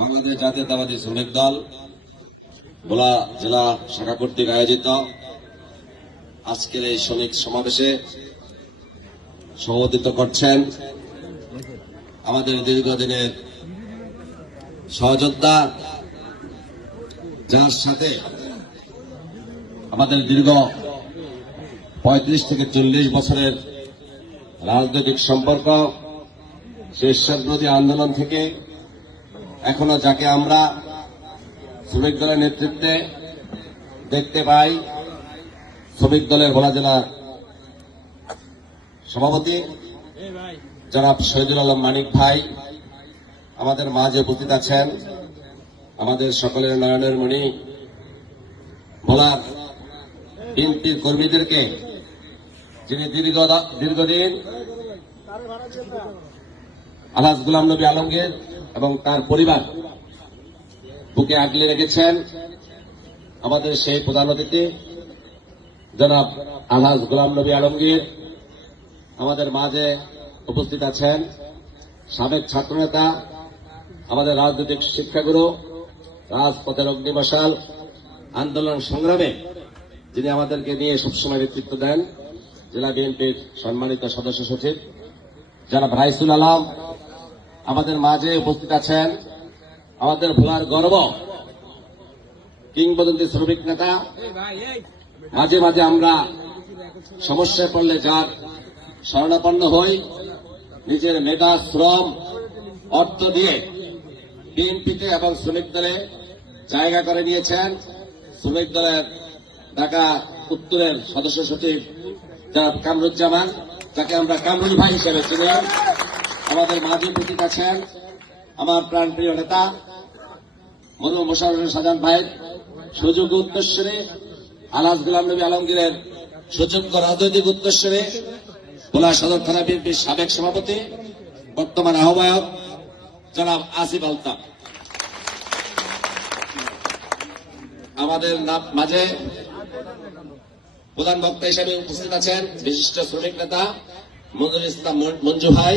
বাংলাদেশ জাতীয়তাবাদী শ্রমিক দল ভোলা জেলা শাখা কর্তৃক আয়োজিত আজকের এই শ্রমিক সমাবেশে সভাপতিত্ব করছেন আমাদের দীর্ঘদিনের সহযোদ্ধা, যার সাথে আমাদের দীর্ঘ 35 থেকে 40 বছরের রাজনৈতিক সম্পর্ক, স্বেচ্ছাবিরোধী আন্দোলন থেকে এখনো যাকে আমরা শ্রমিক দলের নেতৃত্বে দেখতে পাই, শ্রমিক দলের ভোলা জেলার সভাপতি জনাব শহীদুল আলম মানিক ভাই আমাদের মাঝে উপস্থিত আছেন। আমাদের সকলের নয়নের মণি ভোলার বিএনপির কর্মীদেরকে যিনি দীর্ঘদিন আলহাজ গোলাম নবী আলমগীর এবং তার পরিবার বুকে আগলে রেখেছেন, আমাদের সেই প্রধান অতিথি জনাব আলহাজ গোলাম নবী আলমগীর আমাদের মাঝে উপস্থিত আছেন। সাবেক ছাত্রনেতা, আমাদের রাজনৈতিক শিক্ষাগুরু, রাজপথের অগ্নিমশাল আন্দোলন সংগ্রামে যিনি আমাদেরকে নিয়ে সবসময় নেতৃত্ব দেন, জেলা বিএনপির সম্মানিত সদস্য সচিব জনাব রাইসুল আলম আমাদের মাঝে উপস্থিত আছেন। আমাদের ভোলার গর্ব, কিংবদন্তি শ্রমিক নেতা, মাঝে মাঝে আমরা সমস্যায় পড়লে যার শরণাপন্ন হই, নিজের মেধা, শ্রম, অর্থ দিয়ে বিএনপিতে এবং শ্রমিক দলে জায়গা করে নিয়েছেন। শ্রমিক দলের ঢাকা উত্তরের সদস্য সচিব জনাব কামরুজ্জামান, যাকে আমরা কামরুল ভাই হিসেবে চিনি, আমাদের মাঝে উপস্থিত আছেন। আমার প্রাণপ্রিয় নেতা মরুম মোশাররফ সাজান ভাই, সুযোগ্য উত্তরসূরি, আলহাজ গোলাম নবী আলমগীরের সুযোগ্য রাজনৈতিক উত্তরসূরি, ভোলা সদর থানা বিএনপির সাবেক সভাপতি, বর্তমান আহ্বায়ক জনাব আসিফ আলতাফ। আমাদের মাঝে প্রধান বক্তা হিসেবে উপস্থিত আছেন বিশিষ্ট শ্রমিক নেতা মঞ্জুর ইসলাম মঞ্জু ভাই,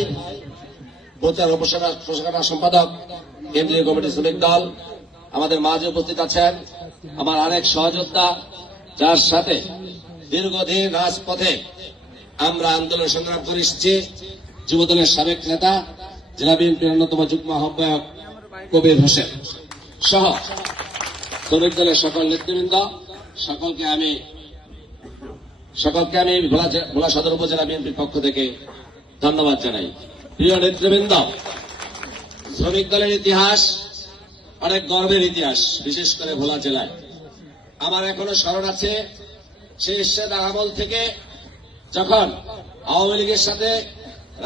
প্রচার ও প্রশাসনা সম্পাদক, কেন্দ্রীয় কমিটি শ্রমিক দল। আমাদের মাঝে উপস্থিত আছেন আমার আরেক সহযোদ্ধা, যার সাথে দীর্ঘদিন রাজপথে আমরা আন্দোলন সংগ্রাম করে এসেছি, যুবদলের সাবেক নেতা, জেলা বিএনপির অন্যতম যুগ্ম আহ্বায়ক কবির হোসেন সহ শ্রমিক দলের সকল নেতৃবৃন্দ, সকলকে আমি ভোলা সদর উপজেলা বিএনপির পক্ষ থেকে ধন্যবাদ জানাই। প্রিয় নেতৃবৃন্দ, শ্রমিক দলের ইতিহাস অনেক গর্বের ইতিহাস, বিশেষ করে ভোলা জেলায়। আমার এখনো স্মরণ আছে সেই এরশাদ আমল থেকে, যখন আওয়ামী লীগের সাথে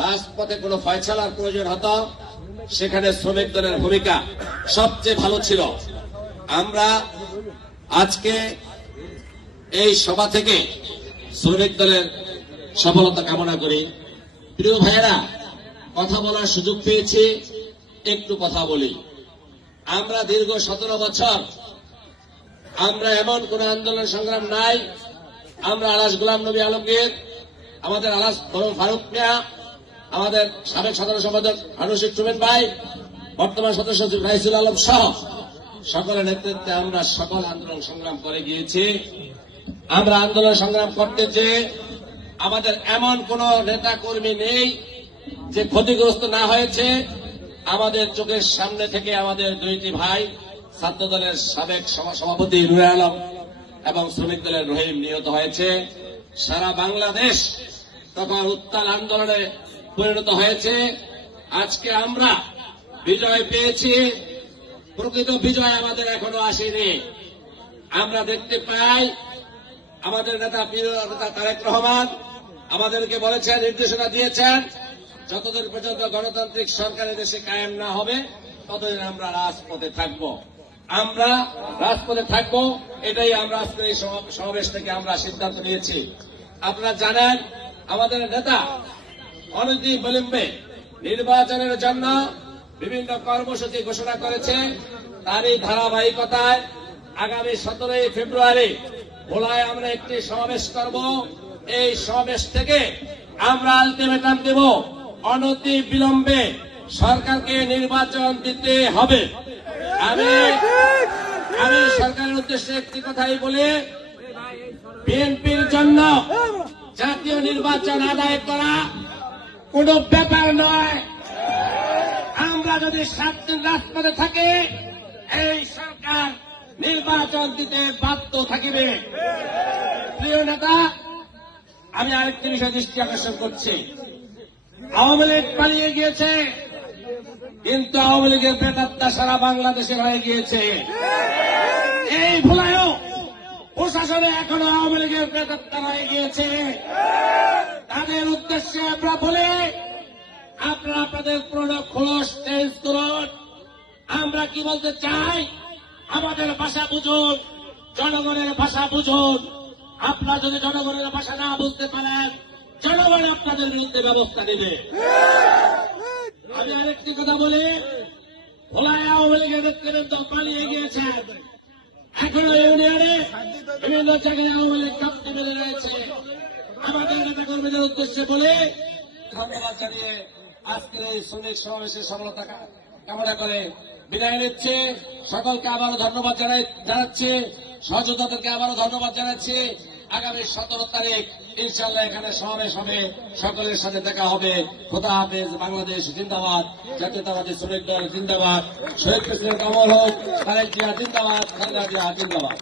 রাজপথে কোনো ফয়সালার প্রয়োজন হতো, সেখানে শ্রমিক দলের ভূমিকা সবচেয়ে ভালো ছিল। আমরা আজকে এই সভা থেকে শ্রমিক দলের সফলতা কামনা করি। প্রিয় ভাইয়েরা, কথা বলার সুযোগ পেয়েছি, একটু কথা বলি। আমরা দীর্ঘ 17 বছর আমরা এমন কোন আন্দোলন সংগ্রাম নাই, আমরা আলহাজ গোলাম নবী আলমগীর, আমাদের আলহাজ ফারুক মিয়া, আমাদের সাবেক সাধারণ সম্পাদক আনুষিক সুমেন ভাই, বর্তমান সদস্য সচিব রাইসুল আলম সহ সকলের নেতৃত্বে আমরা সকল আন্দোলন সংগ্রাম করে গিয়েছি। আমরা আন্দোলন সংগ্রাম করতে চেয়ে আমাদের এমন কোন নেতা কর্মী নেই যে ক্ষতিগ্রস্ত না হয়েছে। আমাদের চোখের সামনে থেকে আমাদের দুইটি ভাই, ছাত্র দলের সাবেক সভাপতি রুহে আলম এবং শ্রমিক দলের রহিম নিহত হয়েছে। সারা বাংলাদেশ তখন উত্তাল আন্দোলনে পরিণত হয়েছে। আজকে আমরা বিজয় পেয়েছি, প্রকৃত বিজয় আমাদের এখনো আসেনি। আমরা দেখতে পাই আমাদের নেতা প্রিয় নেতা তারেক রহমান আমাদেরকে বলেছেন, নির্দেশনা দিয়েছেন, যতদিন পর্যন্ত গণতান্ত্রিক সরকার দেশে কায়েম না হবে ততদিন আমরা রাজপথে থাকব। আমরা রাজপথে থাকব, এটাই আমরা আজকের এই সমাবেশ থেকে আমরা সিদ্ধান্ত নিয়েছি। আপনারা জানেন আমাদের নেতা অনতি বিলম্বে নির্বাচনের জন্য বিভিন্ন কর্মসূচি ঘোষণা করেছে। তারই ধারাবাহিকতায় আগামী 17 ফেব্রুয়ারি ভোলায় আমরা একটি সমাবেশ করব। এই সমাবেশ থেকে আমরা আলটিমেটাম দেব, অনতি বিলম্বে সরকারকে নির্বাচন দিতে হবে। আমি সরকারের উদ্দেশ্যে একটি কথাই বলি, বিএনপির জন্য জাতীয় নির্বাচন আদায় করা কোন ব্যাপার নয়। আমরা যদি 7 দিন রাজপথে থাকি, এই সরকার নির্বাচন দিতে বাধ্য থাকিবে। প্রিয় নেতা, আমি আরেকটি বিষয় দৃষ্টি আকর্ষণ করছি। আওয়ামী লীগ পালিয়ে গিয়েছে, কিন্তু আওয়ামী লীগের প্রেতাত্মা সারা বাংলাদেশে হয়ে গিয়েছে। এই ভুলায়ও প্রশাসনে এখনো আওয়ামী লীগের প্রেতাত্মা হয়ে গিয়েছে। তাদের উদ্দেশ্যে আমরা বলি, আপনারা আপনাদের পুরনো খোলস চেঞ্জ করুন। আমরা কি বলতে চাই, আমাদের ভাষা বুঝুন, জনগণের ভাষা বুঝুন। আপনারা যদি জনগণের ভাষা না বুঝতে পারেন, জনগণ আপনাদের বিরুদ্ধে ব্যবস্থা নেবে। আমি আরেকটি কথা বলি, ভোলায় আওয়ামী লীগের নেতৃবৃন্দ পালিয়ে গিয়েছে, এখনো ইউনিয়নে বিভিন্ন জায়গায় আওয়ামী লীগ কাঁপতে বেড়ে রয়েছে। আমাদের নেতা কর্মীদের উদ্দেশ্যে বলে ধন্যবাদ জানিয়ে আজকের এই শ্রমিক সমাবেশের সফলতা কামনা করে বিদায় নিচ্ছে। সকলকে আবারও ধন্যবাদ জানাচ্ছি, সহযোদ্ধাদেরকে আবারও ধন্যবাদ জানাচ্ছি। আগামী 17 তারিখ ইনশাআল্লাহ এখানে সমাবেশ হবে, সকলের সাথে দেখা হবে। খোদা হাফেজ। বাংলাদেশ জিন্দাবাদ, জাতীয়তাবাদী শ্রমিক দল জিন্দাবাদ, শহীদ প্রেসিডেন্ট অমর হোক, তারেক জিয়া জিন্দাবাদ, খালেদা জিয়া জিন্দাবাদ।